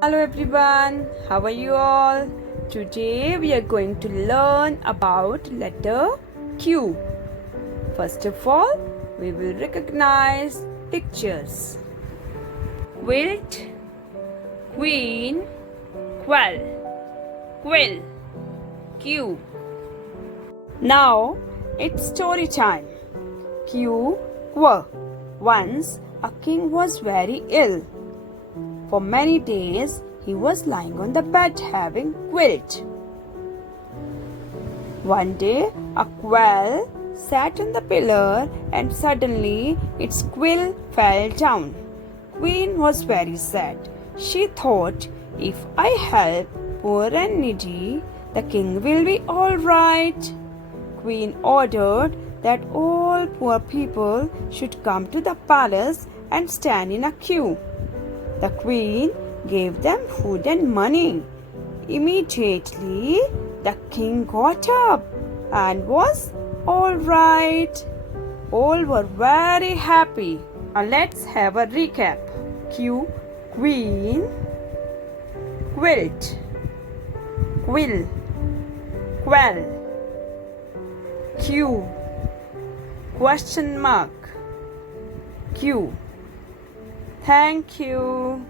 Hello everyone, how are you all? Today we are going to learn about letter Q. First of all, we will recognize pictures. Quilt, queen, quell, quill, Q. Now it's story time. Q. Once a king was very ill. For many days he was lying on the bed having quilt. One day a quail sat on the pillar and suddenly its quill fell down. Queen was very sad. She thought, if I help poor and needy, the king will be all right. Queen ordered that all poor people should come to the palace and stand in a queue. The queen gave them food and money. Immediately, the king got up and was all right. All were very happy. Now let's have a recap. Q. Queen, quilt, quill, quell. Q. Question mark. Q. Thank you.